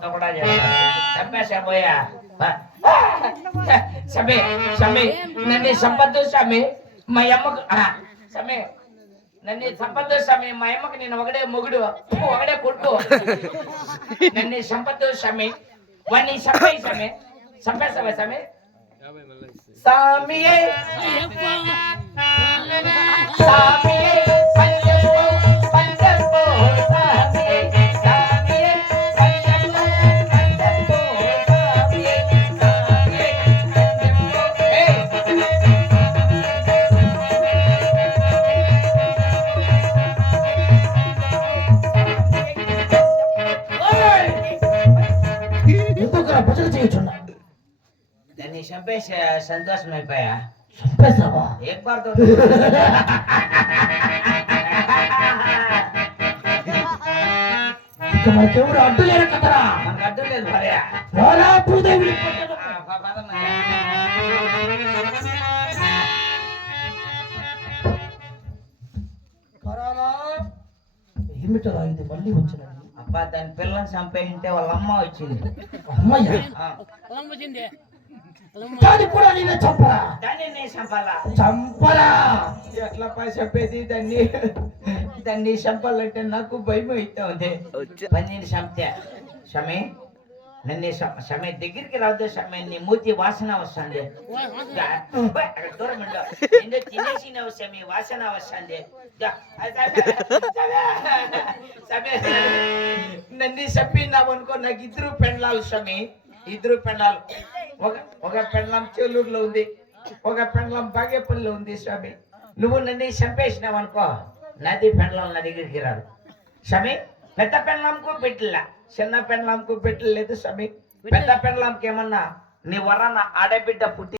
కొత్త కూడా చేస్తాను చంపేశా పోయా సమీ సమీ నన్ను సంపద్దు సమీ మా అమ్మకు సమీ నన్ను సంపద్దు సమీ మా అమ్మకి నేను ఒకడే మొగుడు ఒకడే కొట్టు నన్ను సంపద్దు సమీ వాడిని చంపే సమీ చంపేస్తావా సమీ సామియే సామియే పంజపో పంజపో సామియే సామియే పంజపో పంజపో సామియే సామియే పంజపో ఎందుకు భజన చేయొచ్చున్నా దాన్ని చంపేసి సంతోషం అయిపోయా చంపేస్తావా ఏం పడుతుంది ఇక మనకెవరు అడ్డు లేరు కదరా మనకు అడ్డు లేదు భార్య రారా భూదేవి ఏమిటరా ఇది మళ్ళీ వచ్చినది అబ్బా దాని పిల్లని చంపేసింటే వాళ్ళ అమ్మ వచ్చింది అమ్మయ్య దాన్ని కూడా నేనే చంపరా దాన్ని నేను చంపాలా చంపరా ఎట్లా పై చంపేది దాన్ని దాన్ని చంపాలంటే నాకు భయం అవుతా ఉంది పన్నీని చంపితే సమీ నన్ను సమయ దగ్గరికి రావద్దు సమయ నీ మూతి వాసన వస్తుంది దూరం ఉండవు నిన్ను తినేసినవు సమయ వాసన వస్తుంది నన్ను చంపినావు అనుకో నాకు ఇద్దరు పెండ్లాలు సమీ ఇద్దరు పెండ్లాలు ఒక పెండ్లం చెల్లూరులో ఉంది ఒక పెండ్లం బాగేపల్లిలో ఉంది స్వామి నువ్వు నన్ను చంపేసినావు అనుకో నది పెండ్లం నా దగ్గరికి రాదు స్వామి పెద్ద పెండ్లంకు పెట్టలే చిన్న పెండ్లంకు పెట్టలేదు స్వామి పెద్ద పెండ్లంకి ఏమన్నా నీ వరన ఆడబిడ్డ పుట్టి